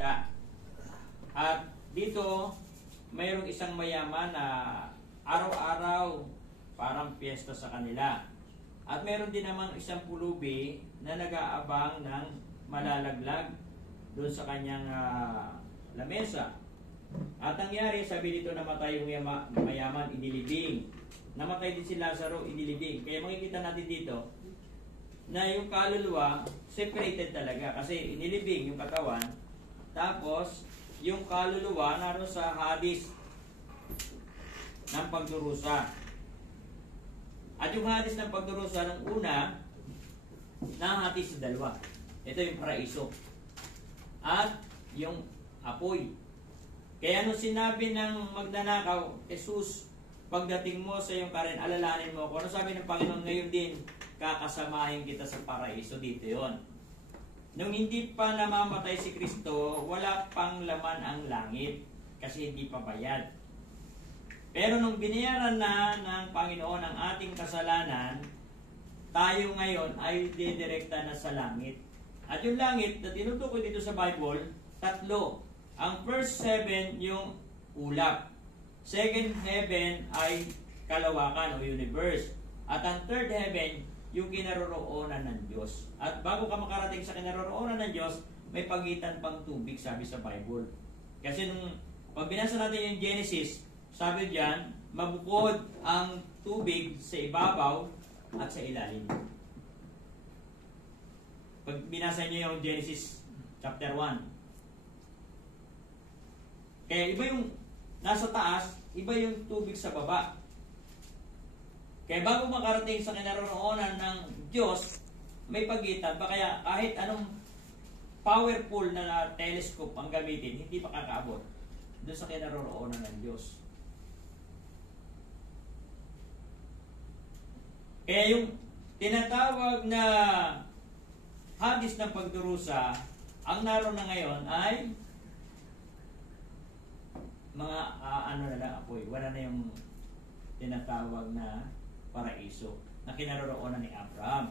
salita. At dito, mayroong isang mayaman na araw-araw parang piyesta sa kanila. At mayroon din namang isang pulubi na nag-aabang ng malalaglag doon sa kanyang lamesa. At nangyari, sabi dito, namatay yung mayaman, inilibing. Namatay din si Lazaro, inilibing. Kaya makikita natin dito na yung kaluluwa separated talaga kasi inilibing yung katawan, tapos yung kaluluwa naroon sa Hades ng pagdurusa. At yung Hades ng pagdurusa ng una, nahati sa dalawa. Ito yung paraiso at yung apoy. Kaya nung sinabi ng magnanakaw, Jesus, pagdating mo sa iyong karin, alalahanin mo ako. Ano sabi ng Panginoon? Ngayon din, kakasamahin kita sa paraiso. Dito yon. Nung hindi pa namamatay si Kristo, wala pang laman ang langit kasi hindi pa bayad. Pero nung binayaran na ng Panginoon ang ating kasalanan, tayo ngayon ay didirekta na sa langit. At yung langit na tinutukoy dito sa Bible, tatlo. Ang first heaven, yung ulap. Second heaven ay kalawakan o universe. At ang third heaven, yung kinaroroonan ng Diyos. At bago ka makarating sa kinaroroonan ng Diyos, may pagitan pang tubig, sabi sa Bible. Kasi nung pag binasa natin yung Genesis, sabi diyan, mabukod ang tubig sa ibabaw at sa ilalim. Pag binasa niyo yung Genesis chapter 1. Kaya iba yung nasa taas, iba yung tubig sa baba. Kaya bago makarating sa kinaroroonan ng Diyos, may pagitan pa. Kaya kahit anong powerful na telescope ang gamitin, hindi makakaabot doon sa kinaroroonan ng Diyos. Kaya yung tinatawag na Hades ng pagdurusa, ang naroon na ngayon ay mga ano na lang apoy. Wala na yung tinatawag na paraiso na kinaroroonan ni Abraham.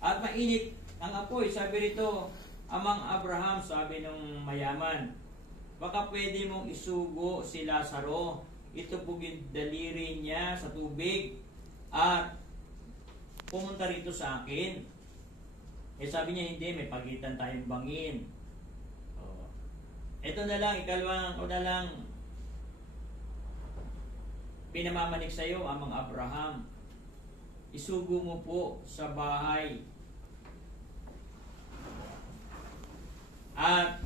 At mainit ang apoy. Sabi rito, Amang Abraham, sabi ng mayaman, baka pwede mong isugo si Lazaro. Ito po daliri niya sa tubig at pumunta rito sa akin. Eh sabi niya, hindi, may pagitan tayong bangin. Ito na lang, ikalawang o na lang, pinamamanik sa iyo, Amang Abraham. Isugo mo po sa bahay. At